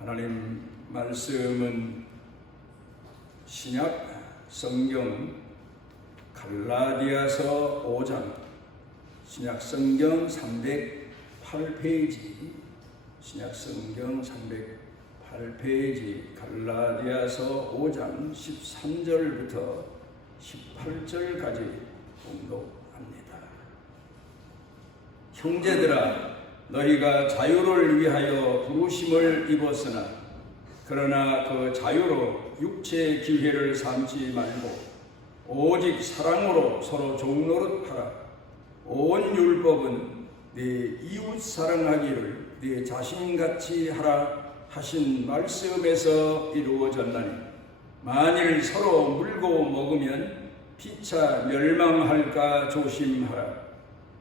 하나님 말씀은 신약 성경 갈라디아서 5장, 신약 성경 308페이지, 신약 성경 308페이지 갈라디아서 5장 13절부터 18절까지 공독합니다. 형제들아, 너희가 자유를 위하여 부르심을 입었으나 그러나 그 자유로 육체의 기회를 삼지 말고 오직 사랑으로 서로 종노릇하라. 온 율법은 네 이웃 사랑하기를 네 자신같이 하라 하신 말씀에서 이루어졌나니 만일 서로 물고 먹으면 피차 멸망할까 조심하라.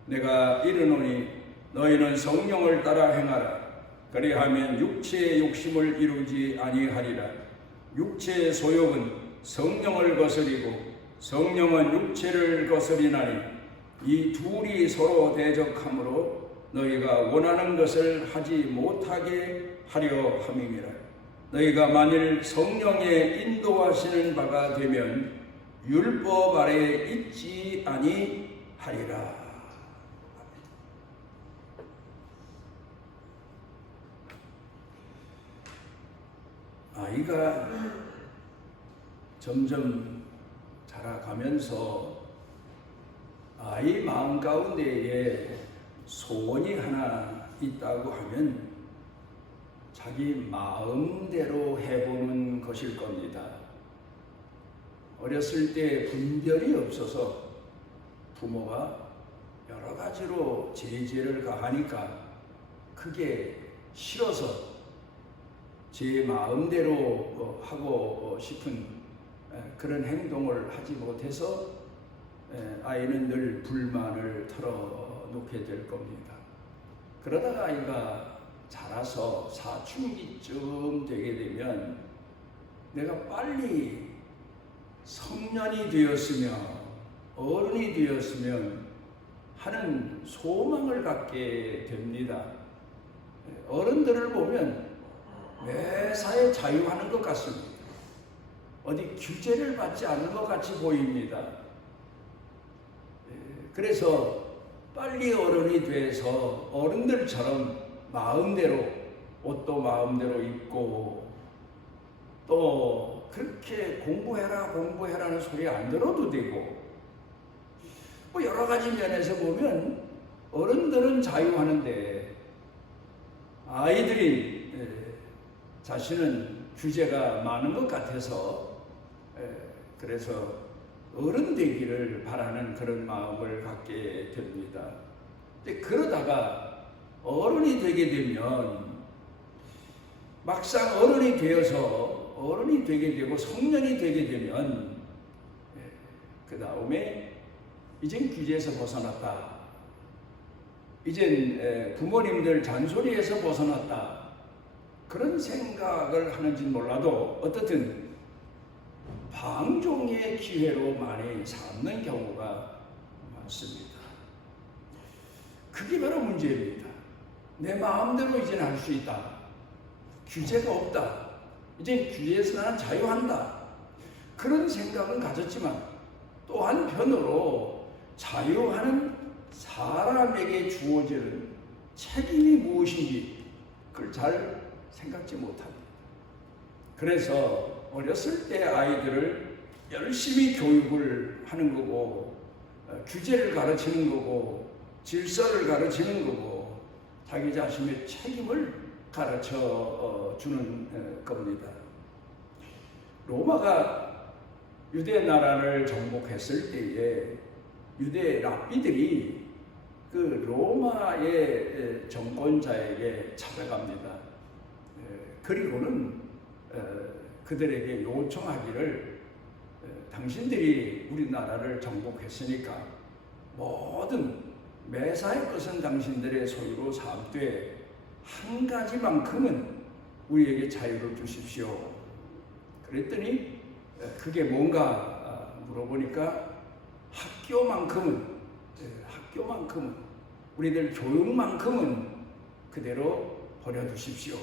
내가 이르노니 너희는 성령을 따라 행하라. 그리하면 육체의 욕심을 이루지 아니하리라. 육체의 소욕은 성령을 거스리고 성령은 육체를 거스리나니 이 둘이 서로 대적하므로 너희가 원하는 것을 하지 못하게 하려 함이니라. 너희가 만일 성령의 인도하시는 바가 되면 율법 아래에 있지 아니하리라. 아이가 점점 자라가면서 아이 마음 가운데에 소원이 하나 있다고 하면 자기 마음대로 해보는 것일 겁니다. 어렸을 때 분별이 없어서 부모가 여러 가지로 제재를 가하니까 그게 싫어서 제 마음대로 하고 싶은 그런 행동을 하지 못해서 아이는 늘 불만을 털어놓게 될 겁니다. 그러다가 아이가 자라서 사춘기쯤 되게 되면 내가 빨리 성년이 되었으면 어른이 되었으면 하는 소망을 갖게 됩니다. 어른들을 보면 매사에 자유하는 것 같습니다. 어디 규제를 받지 않는 것 같이 보입니다. 그래서 빨리 어른이 돼서 어른들처럼 마음대로 옷도 마음대로 입고 또 그렇게 공부해라는 소리 안 들어도 되고 뭐 여러 가지 면에서 보면 어른들은 자유하는데 아이들이 자신은 규제가 많은 것 같아서 그래서 어른 되기를 바라는 그런 마음을 갖게 됩니다. 그러다가 어른이 되게 되면 막상 어른이 되게 되고 성년이 되게 되면 그 다음에 이젠 규제에서 벗어났다. 이젠 부모님들 잔소리에서 벗어났다. 그런 생각을 하는지는 몰라도 어떻든 방종의 기회로 많이 삼는 경우가 많습니다. 그게 바로 문제입니다. 내 마음대로 이제는 할 수 있다. 규제가 없다. 이제 규제에서 나는 자유한다. 그런 생각은 가졌지만 또 한편으로 자유하는 사람에게 주어지는 책임이 무엇인지 그걸 잘 생각지 못합니다. 그래서 어렸을 때 아이들을 열심히 교육을 하는 거고 규제를 가르치는 거고 질서를 가르치는 거고 자기 자신의 책임을 가르쳐 주는 겁니다. 로마가 유대 나라를 정복했을 때에 유대 랍비들이 그 로마의 정권자에게 찾아갑니다. 그리고는 그들에게 요청하기를 당신들이 우리나라를 정복했으니까 모든 매사의 것은 당신들의 소유로 삼되 한 가지만큼은 우리에게 자유를 주십시오. 그랬더니 그게 뭔가 물어보니까 학교만큼은 우리들 교육만큼은 그대로 버려두십시오.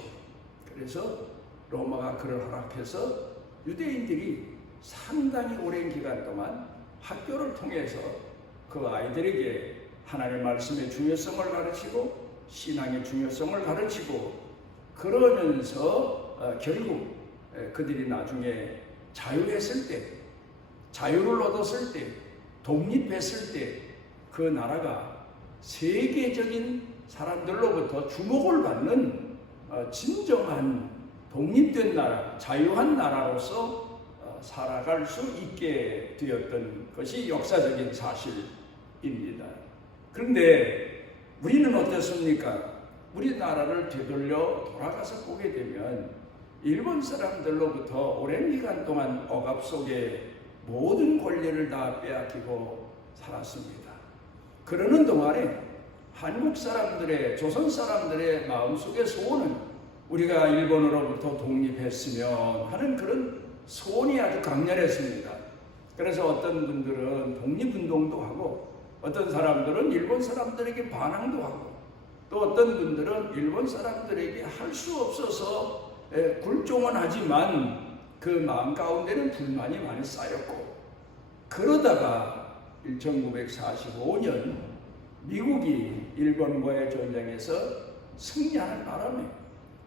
그래서 로마가 그를 허락해서 유대인들이 상당히 오랜 기간 동안 학교를 통해서 그 아이들에게 하나님의 말씀의 중요성을 가르치고 신앙의 중요성을 가르치고 그러면서 결국 그들이 나중에 자유했을 때, 자유를 얻었을 때, 독립했을 때 그 나라가 세계적인 사람들로부터 주목을 받는 진정한 독립된 나라, 자유한 나라로서 살아갈 수 있게 되었던 것이 역사적인 사실입니다. 그런데 우리는 어떻습니까? 우리나라를 되돌려 돌아가서 보게 되면 일본 사람들로부터 오랜 기간 동안 억압 속에 모든 권리를 다 빼앗기고 살았습니다. 그러는 동안에 한국 사람들의, 조선 사람들의 마음속의 소원은 우리가 일본으로부터 독립했으면 하는 그런 소원이 아주 강렬했습니다. 그래서 어떤 분들은 독립운동도 하고 어떤 사람들은 일본 사람들에게 반항도 하고 또 어떤 분들은 일본 사람들에게 할 수 없어서 굴종은 하지만 그 마음 가운데는 불만이 많이 쌓였고 그러다가 1945년 미국이 일본과의 전쟁에서 승리하는 바람에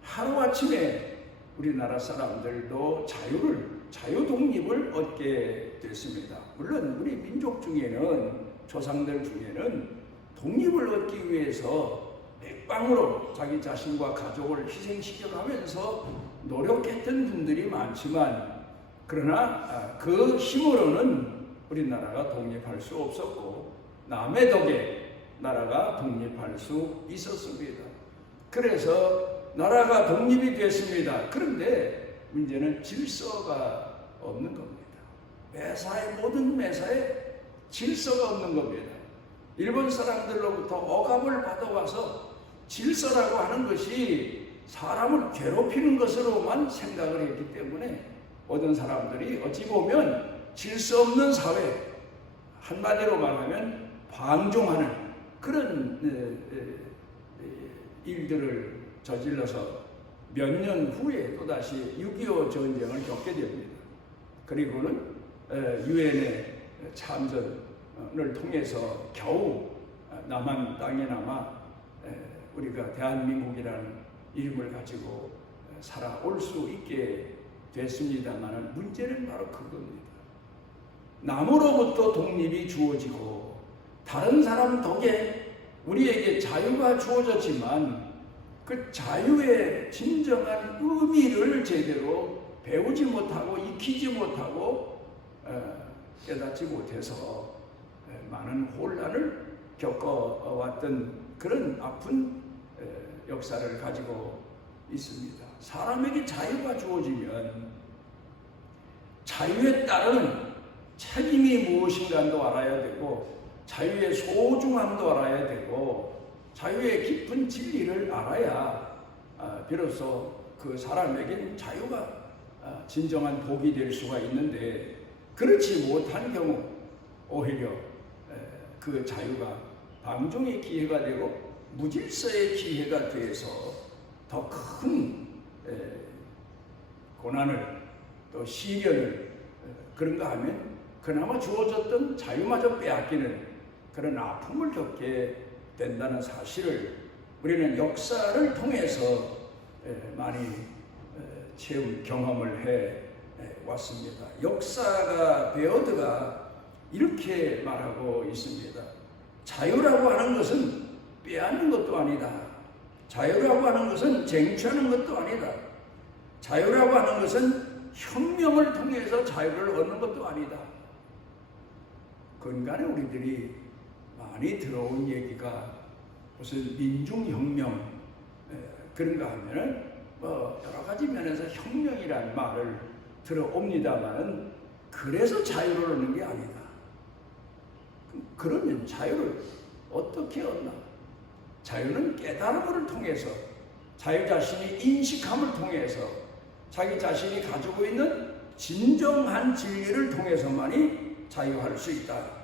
하루아침에 우리나라 사람들도 자유 독립을 얻게 됐습니다. 물론 우리 민족 중에는, 조상들 중에는 독립을 얻기 위해서 맥방으로 자기 자신과 가족을 희생시켜가면서 노력했던 분들이 많지만 그러나 그 힘으로는 우리나라가 독립할 수 없었고 남의 덕에 나라가 독립할 수 있었습니다. 그래서 나라가 독립이 됐습니다. 그런데 문제는 질서가 없는 겁니다. 모든 매사에 질서가 없는 겁니다. 일본 사람들로부터 억압을 받아와서 질서라고 하는 것이 사람을 괴롭히는 것으로만 생각을 했기 때문에 모든 사람들이 어찌 보면 질서 없는 사회, 한마디로 말하면 방종하는 그런 일들을 저질러서 몇 년 후에 또다시 6.25 전쟁을 겪게 됩니다. 그리고는 유엔의 참전을 통해서 겨우 남한 땅에 남아 우리가 대한민국이라는 이름을 가지고 살아올 수 있게 됐습니다만 문제는 바로 그겁니다. 남으로부터 독립이 주어지고 다른 사람 덕에 우리에게 자유가 주어졌지만 그 자유의 진정한 의미를 제대로 배우지 못하고 익히지 못하고 깨닫지 못해서 많은 혼란을 겪어왔던 그런 아픈 역사를 가지고 있습니다. 사람에게 자유가 주어지면 자유에 따른 책임이 무엇인가도 알아야 되고 자유의 소중함도 알아야 되고 자유의 깊은 진리를 알아야 비로소 그 사람에겐 자유가 진정한 복이 될 수가 있는데 그렇지 못한 경우 오히려 그 자유가 방종의 기회가 되고 무질서의 기회가 돼서 더 큰 고난을 또 시련을 그런가 하면 그나마 주어졌던 자유마저 빼앗기는 그런 아픔을 겪게 된다는 사실을 우리는 역사를 통해서 많이 경험을 해 왔습니다. 역사가 베어드가 이렇게 말하고 있습니다. 자유라고 하는 것은 빼앗는 것도 아니다. 자유라고 하는 것은 쟁취하는 것도 아니다. 자유라고 하는 것은 혁명을 통해서 자유를 얻는 것도 아니다. 근간에 우리들이 많이 들어온 얘기가 무슨 민중혁명 그런가 하면은 여러 가지 면에서 혁명이라는 말을 들어옵니다만은 그래서 자유를 얻는 게 아니다. 그러면 자유를 어떻게 얻나? 자유는 깨달음을 통해서 자기 자신이 인식함을 통해서 자기 자신이 가지고 있는 진정한 진리를 통해서만이 자유할 수 있다.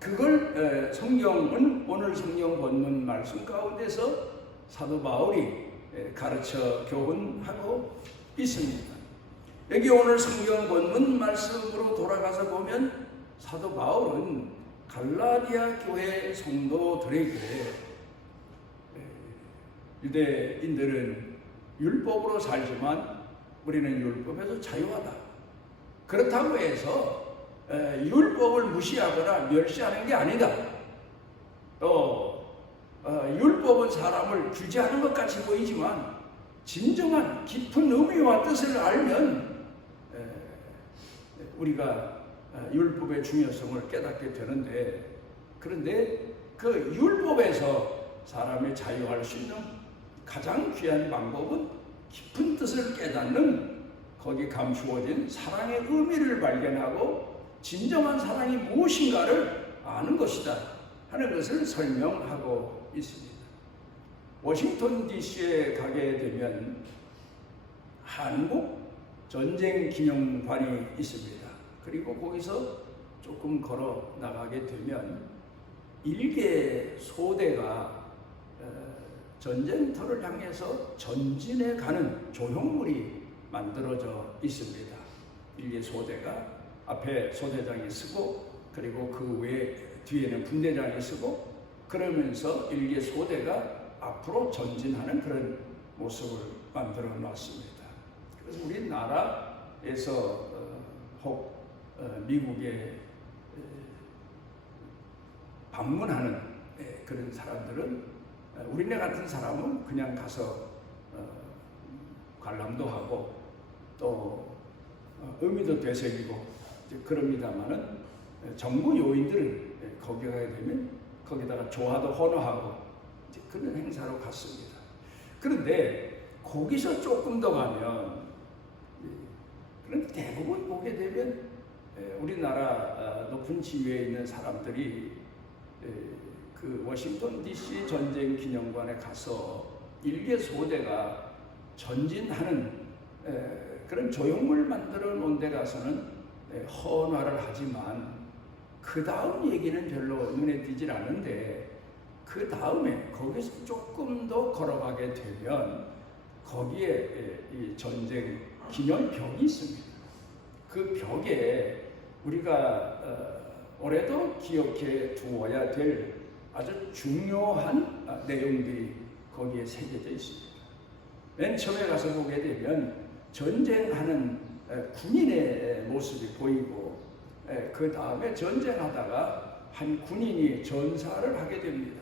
그걸 성경은 오늘 성경 본문 말씀 가운데서 사도 바울이 가르쳐 교훈하고 있습니다. 여기 오늘 성경 본문 말씀으로 돌아가서 보면 사도 바울은 갈라디아 교회 성도들에게 유대인들은 율법으로 살지만 우리는 율법에서 자유하다. 그렇다고 해서 율법을 무시하거나 멸시하는 게 아니다. 또 율법은 사람을 규제하는 것 같이 보이지만 진정한 깊은 의미와 뜻을 알면 우리가 율법의 중요성을 깨닫게 되는데, 그런데 그 율법에서 사람이 자유할 수 있는 가장 귀한 방법은 깊은 뜻을 깨닫는, 거기 감추어진 사랑의 의미를 발견하고 진정한 사랑이 무엇인가를 아는 것이다 하는 것을 설명하고 있습니다. 워싱턴 DC에 가게 되면 한국 전쟁 기념관이 있습니다. 그리고 거기서 조금 걸어 나가게 되면 일개 소대가 전쟁터를 향해서 전진해 가는 조형물이 만들어져 있습니다. 일개 소대가 앞에 소대장이 서고, 그리고 그 외 뒤에는 분대장이 서고, 그러면서 일개 소대가 앞으로 전진하는 그런 모습을 만들어 놨습니다. 그래서 우리나라에서 혹 미국에 방문하는 그런 사람들은, 우리네 같은 사람은 그냥 가서 관람도 하고 또 의미도 되새기고 그럽니다만은, 정부 요인들은 거기 가게 되면 거기다가 조화도 헌화하고 그런 행사로 갔습니다. 그런데 거기서 조금 더 가면, 그런데 대부분 보게 되면 우리나라 높은 지위에 있는 사람들이 그 워싱턴 DC 전쟁 기념관에 가서 일개 소대가 전진하는 그런 조형물 만들어 놓은 데 가서는 헌화를 하지만 그 다음 얘기는 별로 눈에 띄질 않는데, 그 다음에 거기서 조금 더 걸어가게 되면 거기에 이 전쟁 기념벽이 있습니다. 그 벽에 우리가 올해도 기억해 두어야 될 아주 중요한 내용들이 거기에 새겨져 있습니다. 맨 처음에 가서 보게 되면 전쟁하는 군인의 모습이 보이고, 그 다음에 전쟁하다가 한 군인이 전사를 하게 됩니다.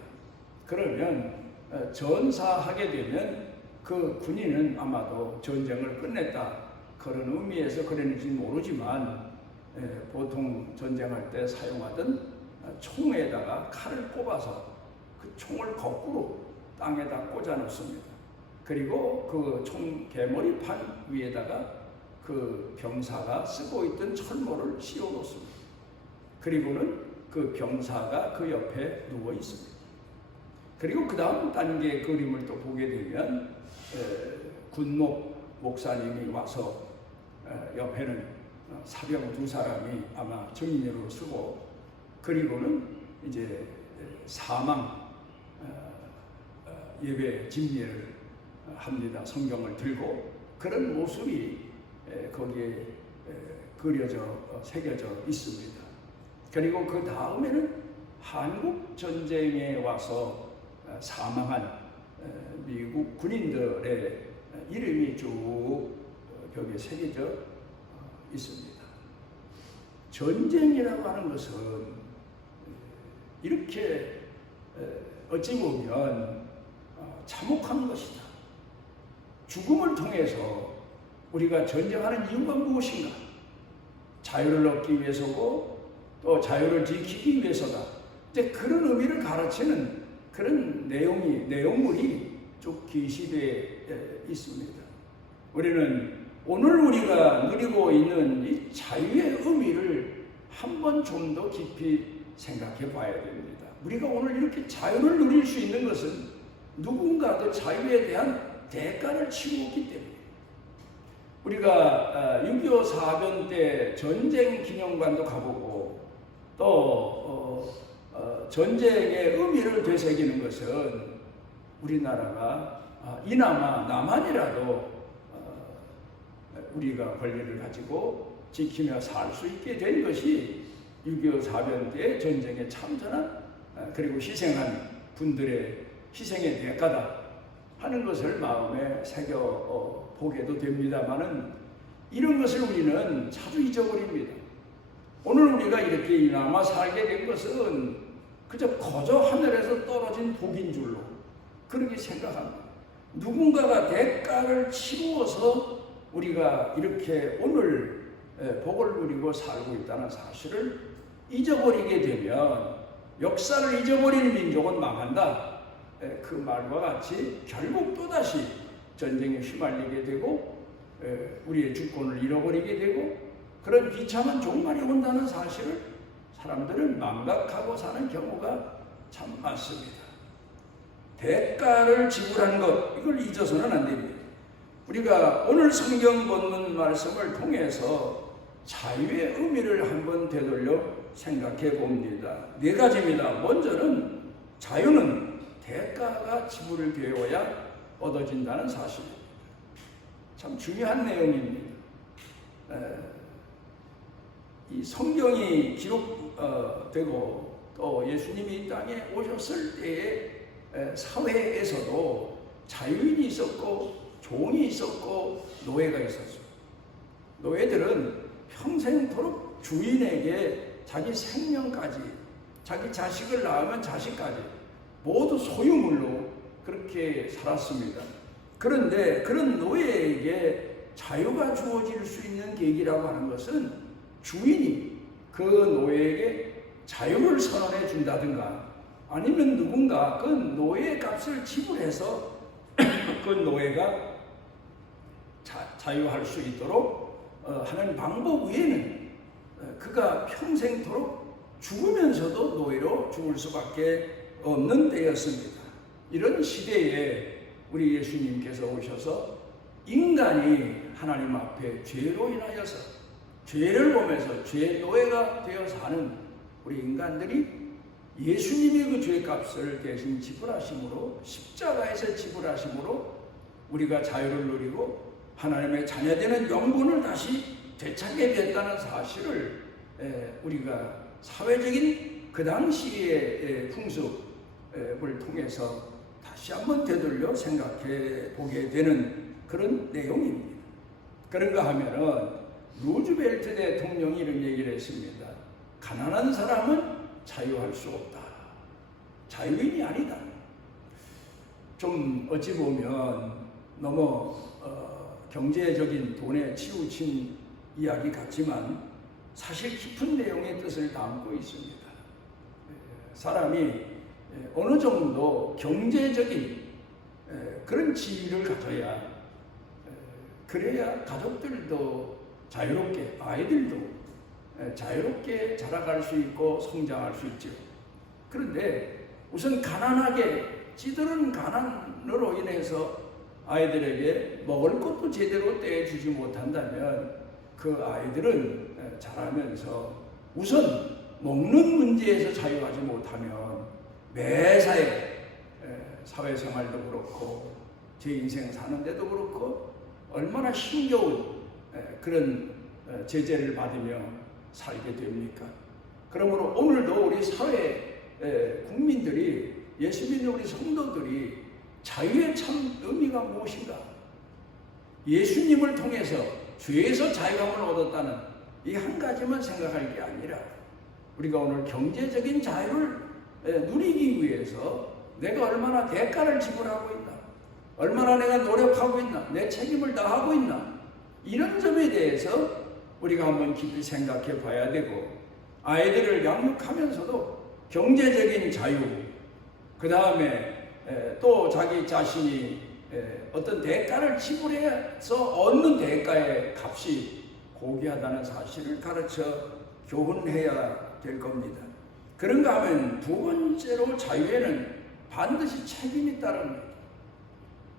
그러면 전사하게 되면 그 군인은 아마도 전쟁을 끝냈다, 그런 의미에서 그랬는지 모르지만 보통 전쟁할 때 사용하던 총에다가 칼을 꼽아서 그 총을 거꾸로 땅에다 꽂아 놓습니다. 그리고 그 총 개머리판 위에다가 그 병사가 쓰고 있던 철모를 씌워 놓습니다. 그리고는 그 병사가 그 옆에 누워 있습니다. 그리고 그 다음 단계 그림을 또 보게 되면 군목 목사님이 와서 옆에는 사병 두 사람이 아마 정인으로 쓰고, 그리고는 이제 사망 예배 진례를 합니다. 성경을 들고, 그런 모습이 거기에 그려져 새겨져 있습니다. 그리고 그 다음에는 한국 전쟁에 와서 사망한 미국 군인들의 이름이 쭉 벽에 새겨져 있습니다. 전쟁이라고 하는 것은 이렇게 어찌 보면 참혹한 것이다. 죽음을 통해서 우리가 전쟁하는 이유가 무엇인가? 자유를 얻기 위해서고 또 자유를 지키기 위해서다. 이제 그런 의미를 가르치는 그런 내용물이 쭉 기시되어 있습니다. 우리는 오늘 우리가 누리고 있는 이 자유의 의미를 한번 좀 더 깊이 생각해 봐야 됩니다. 우리가 오늘 이렇게 자유를 누릴 수 있는 것은 누군가 그 자유에 대한 대가를 치르기 때문에, 우리가 6.25 사변 때 전쟁 기념관도 가보고 또 전쟁의 의미를 되새기는 것은 우리나라가 이나마 나만이라도 우리가 권리를 가지고 지키며 살 수 있게 된 것이 6.25 사변 때 전쟁에 참전한 그리고 희생한 분들의 희생의 대가다 하는 것을 마음에 새겨 보게도 됩니다마는 이런 것을 우리는 자주 잊어버립니다. 오늘 우리가 이렇게 이나마 살게 된 것은 그저 거저 하늘에서 떨어진 복인 줄로 그렇게 생각합니다. 누군가가 대가를 치루어서 우리가 이렇게 오늘 복을 누리고 살고 있다는 사실을 잊어버리게 되면 역사를 잊어버리는 민족은 망한다. 그 말과 같이 결국 또다시 전쟁에 휘말리게 되고 우리의 주권을 잃어버리게 되고 그런 비참한 종말이 온다는 사실을 사람들은 망각하고 사는 경우가 참 많습니다. 대가를 지불하는 것, 이걸 잊어서는 안 됩니다. 우리가 오늘 성경 본문 말씀을 통해서 자유의 의미를 한번 되돌려 생각해 봅니다. 4가지입니다. 먼저는 자유는 대가가 지불되어야 얻어진다는 사실입니다. 참 중요한 내용입니다. 이 성경이 기록되고 또 예수님이 이 땅에 오셨을 때의 사회에서도 자유인이 있었고 종이 있었고 노예가 있었죠. 노예들은 평생토록 주인에게 자기 생명까지, 자기 자식을 낳으면 자식까지 모두 소유물로 그렇게 살았습니다. 그런데 그런 노예에게 자유가 주어질 수 있는 계기라고 하는 것은 주인이 그 노예에게 자유를 선언해 준다든가 아니면 누군가 그 노예 값을 지불해서 그 노예가 자유할 수 있도록 하는 방법 외에는 그가 평생토록 죽으면서도 노예로 죽을 수밖에 없는 때였습니다. 이런 시대에 우리 예수님께서 오셔서 인간이 하나님 앞에 죄로 인하여서 죄를 보면서 죄 노예가 되어 사는 우리 인간들이 예수님이 그 죄값을 대신 지불하심으로 십자가에서 지불하심으로 우리가 자유를 누리고 하나님의 자녀되는 영분을 다시 되찾게 됐다는 사실을 우리가 사회적인 그 당시의 풍습을 통해서 다시 한번 되돌려 생각해 보게 되는 그런 내용입니다. 그런가 하면은 루즈벨트 대통령이 이런 얘기를 했습니다. 가난한 사람은 자유할 수 없다. 자유인이 아니다. 좀 어찌 보면 너무 경제적인 돈에 치우친 이야기 같지만 사실 깊은 내용의 뜻을 담고 있습니다. 사람이 어느 정도 경제적인 그런 지위를 가져야 그래야 가족들도 자유롭게 아이들도 자유롭게 자라갈 수 있고 성장할 수 있죠. 그런데 우선 가난하게 찌들은 가난으로 인해서 아이들에게 먹을 것도 제대로 떼주지 못한다면 그 아이들은 자라면서 우선 먹는 문제에서 자유하지 못하면 매사에 사회생활도 그렇고 제 인생 사는데도 그렇고 얼마나 힘겨운 그런 제재를 받으며 살게 됩니까? 그러므로 오늘도 우리 사회 국민들이 예수 믿는 우리 성도들이 자유의 참 의미가 무엇인가? 예수님을 통해서 죄에서 자유함을 얻었다는 이 한 가지만 생각할 게 아니라 우리가 오늘 경제적인 자유를 누리기 위해서 내가 얼마나 대가를 지불하고 있나? 얼마나 내가 노력하고 있나? 내 책임을 다하고 있나? 이런 점에 대해서 우리가 한번 깊이 생각해 봐야 되고 아이들을 양육하면서도 경제적인 자유 그 다음에 또 자기 자신이 어떤 대가를 지불해서 얻는 대가의 값이 고귀하다는 사실을 가르쳐 교훈해야 될 겁니다. 그런가 하면 두 번째로 자유에는 반드시 책임이 따릅니다.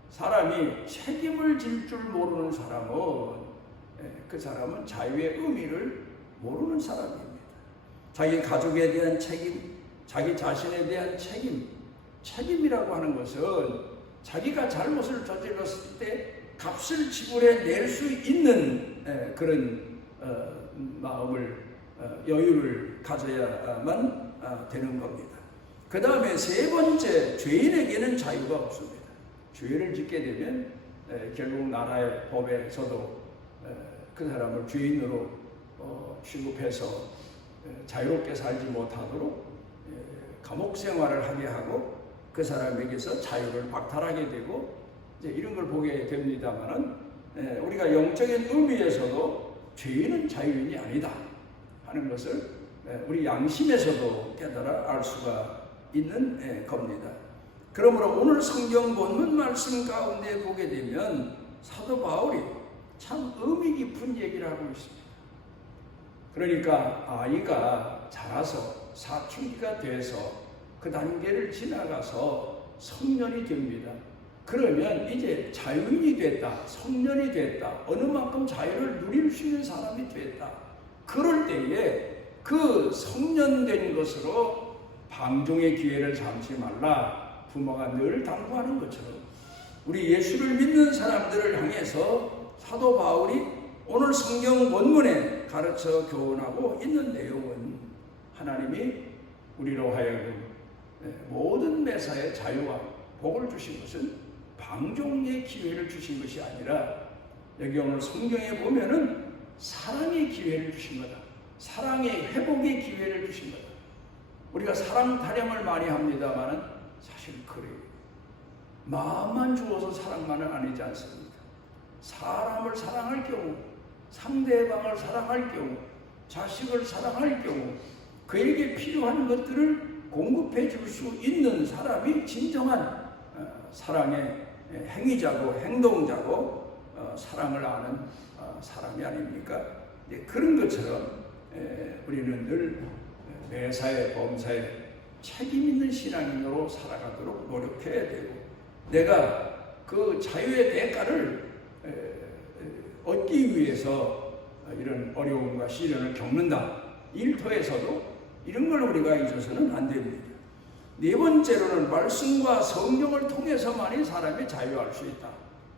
사람이 책임을 질 줄 모르는 사람은 그 사람은 자유의 의미를 모르는 사람입니다. 자기 가족에 대한 책임, 자기 자신에 대한 책임이라고 하는 것은 자기가 잘못을 저질렀을 때 값을 지불해 낼 수 있는 그런 마음을 여유를 가져야만 되는 겁니다. 그 다음에 세 번째, 죄인에게는 자유가 없습니다. 죄를 짓게 되면 결국 나라의 법에서도 그 사람을 죄인으로 취급해서 자유롭게 살지 못하도록 감옥 생활을 하게 하고 그 사람에게서 자유를 박탈하게 되고 이제 이런 걸 보게 됩니다만은 우리가 영적인 의미에서도 죄인은 자유인이 아니다 하는 것을 우리 양심에서도 깨달아 알 수가 있는 겁니다. 그러므로 오늘 성경 본문 말씀 가운데 보게 되면 사도 바울이 참 의미 깊은 얘기를 하고 있습니다. 그러니까 아이가 자라서 사춘기가 돼서 그 단계를 지나가서 성년이 됩니다. 그러면 이제 자유인이 됐다, 성년이 됐다, 어느 만큼 자유를 누릴 수 있는 사람이 됐다. 그럴 때에 그 성년된 것으로 방종의 기회를 삼지 말라 부모가 늘 당부하는 것처럼 우리 예수를 믿는 사람들을 향해서 사도 바울이 오늘 성경 본문에 가르쳐 교훈하고 있는 내용은 하나님이 우리로 하여금 모든 매사의 자유와 복을 주신 것은 방종의 기회를 주신 것이 아니라 여기 오늘 성경에 보면은 사랑의 기회를 주신 거다. 사랑의 회복의 기회를 주신 거다. 우리가 사랑 타령을 많이 합니다만은 사실 그래요. 마음만 주어서 사랑만은 아니지 않습니까? 사람을 사랑할 경우, 상대방을 사랑할 경우, 자식을 사랑할 경우 그에게 필요한 것들을 공급해 줄 수 있는 사람이 진정한 사랑의 행위자고 행동자고 사랑을 아는 사람이 아닙니까? 그런 것처럼 우리는 늘 매사에 범사에 책임 있는 신앙인으로 살아가도록 노력해야 되고 내가 그 자유의 대가를 얻기 위해서 이런 어려움과 시련을 겪는다. 일터에서도 이런 걸 우리가 잊어서는 안 됩니다. 네 번째로는 말씀과 성경을 통해서만이 사람이 자유할 수 있다.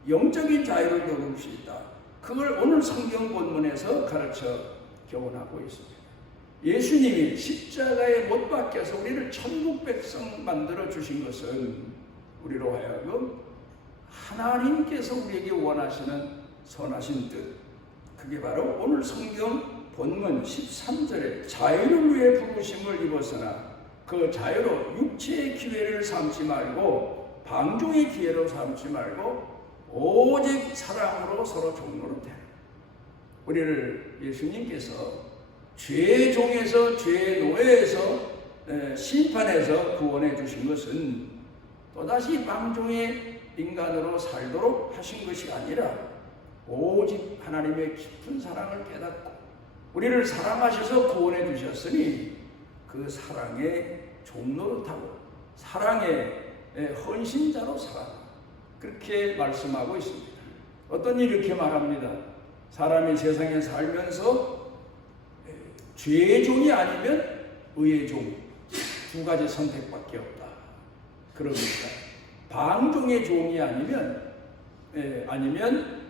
영적인 자유를 누릴 수 있다. 그걸 오늘 성경 본문에서 가르쳐 교훈하고 있습니다. 예수님이 십자가에 못 박혀서 우리를 천국 백성 만들어 주신 것은 우리로 하여금 하나님께서 우리에게 원하시는 선하신 뜻, 그게 바로 오늘 성경 본문 13절에 자유를 위해 부르심을 입었으나 그 자유로 육체의 기회를 삼지 말고 방종의 기회로 삼지 말고 오직 사랑으로 서로 종로로 되라. 우리를 예수님께서 죄의 종에서 죄의 노예에서 심판에서 구원해 주신 것은 또다시 방종의 인간으로 살도록 하신 것이 아니라 오직 하나님의 깊은 사랑을 깨닫고 우리를 사랑하셔서 구원해 주셨으니 그 사랑의 종노릇하고 사랑의 헌신자로 살아라. 그렇게 말씀하고 있습니다. 어떤 일이 이렇게 말합니다. 사람이 세상에 살면서 죄의 종이 아니면 의의 종, 두 가지 선택밖에 없다. 그럽니다. 방종의 종이 아니면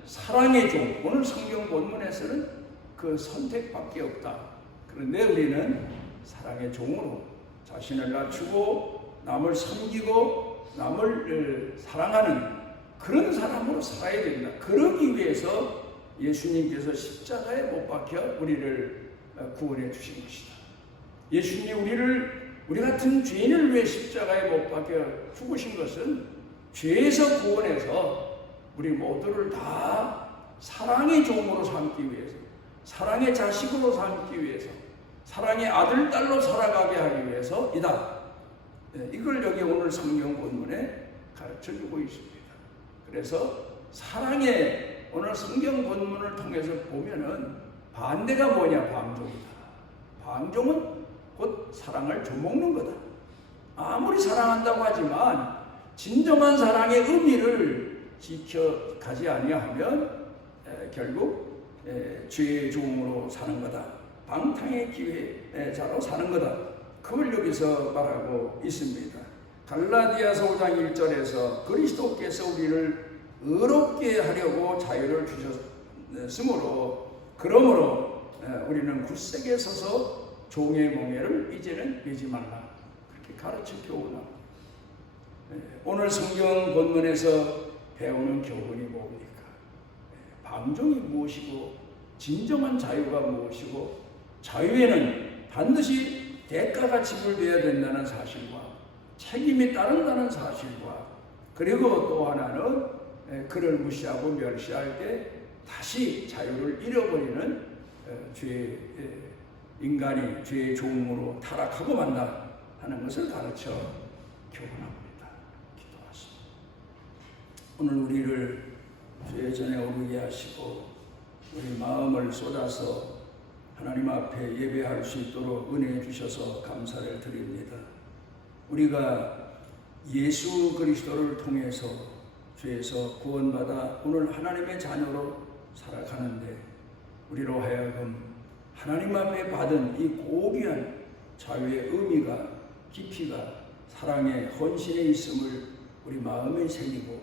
사랑의 종. 오늘 성경 본문에서는 그 선택밖에 없다. 그런데 우리는 사랑의 종으로 자신을 낮추고 남을 섬기고 남을 사랑하는 그런 사람으로 살아야 된다. 그러기 위해서 예수님께서 십자가에 못 박혀 우리를 구원해 주신 것이다. 예수님이 우리 같은 죄인을 위해 십자가에 못 박혀 죽으신 것은 죄에서 구원해서 우리 모두를 다 사랑의 종으로 삼기 위해서, 사랑의 자식으로 삼기 위해서, 사랑의 아들, 딸로 살아가게 하기 위해서이다. 이걸 여기 오늘 성경 본문에 가르쳐주고 있습니다. 그래서 사랑의 오늘 성경 본문을 통해서 보면은 반대가 뭐냐? 방종이다. 방종은 곧 사랑을 좀먹는 거다. 아무리 사랑한다고 하지만 진정한 사랑의 의미를 지켜가지 아니하면 결국 죄의 종으로 사는 거다. 방탕의 기회자로 사는 거다. 그걸 여기서 말하고 있습니다. 갈라디아서 5장 1절에서 그리스도께서 우리를 의롭게 하려고 자유를 주셨으므로 그러므로 우리는 굳세게 서서 종의 멍에를 이제는 매지 말라. 그렇게 가르쳐 교훈합니다. 오늘 성경 본문에서 배우는 교훈이 뭡니까? 방종이 무엇이고 진정한 자유가 무엇이고 자유에는 반드시 대가가 지불되어야 된다는 사실과 책임이 따른다는 사실과 그리고 또 하나는 그를 무시하고 멸시할 때 다시 자유를 잃어버리는 인간이 죄의 종으로 타락하고 만다 하는 것을 가르쳐 교훈합니다. 기도하십니다. 오늘 우리를 죄 전에 오르게 하시고 우리 마음을 쏟아서 하나님 앞에 예배할 수 있도록 은혜해 주셔서 감사를 드립니다. 우리가 예수 그리스도를 통해서 죄에서 구원받아 오늘 하나님의 자녀로 살아가는데 우리로 하여금 하나님 앞에 받은 이 고귀한 자유의 의미가 깊이가 사랑의 헌신에 있음을 우리 마음에 새기고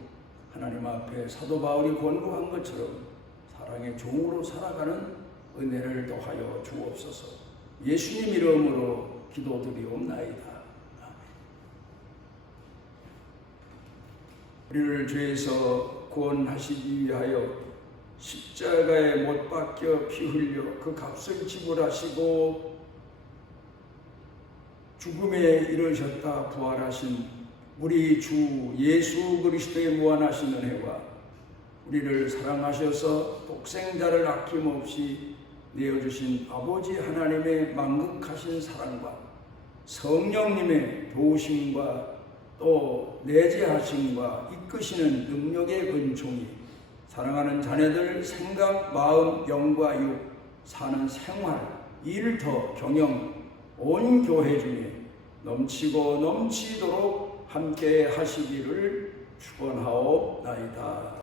하나님 앞에 사도 바울이 권고한 것처럼 사랑의 종으로 살아가는 은혜를 더하여 주옵소서. 예수님 이름으로 기도드리옵나이다. 우리를 죄에서 구원하시기 위하여 십자가에 못 박혀 피 흘려 그 값을 지불하시고 죽음에 이르셨다 부활하신 우리 주 예수 그리스도의 무한하신 은혜와 우리를 사랑하셔서 독생자를 아낌없이 내어주신 아버지 하나님의 만극하신 사랑과 성령님의 도우심과 또 내재하심과 이끄시는 능력의 은총이 사랑하는 자녀들 생각, 마음, 영과 육 사는 생활, 일터, 경영 온 교회 중에 넘치고 넘치도록 함께 하시기를 축원하옵나이다.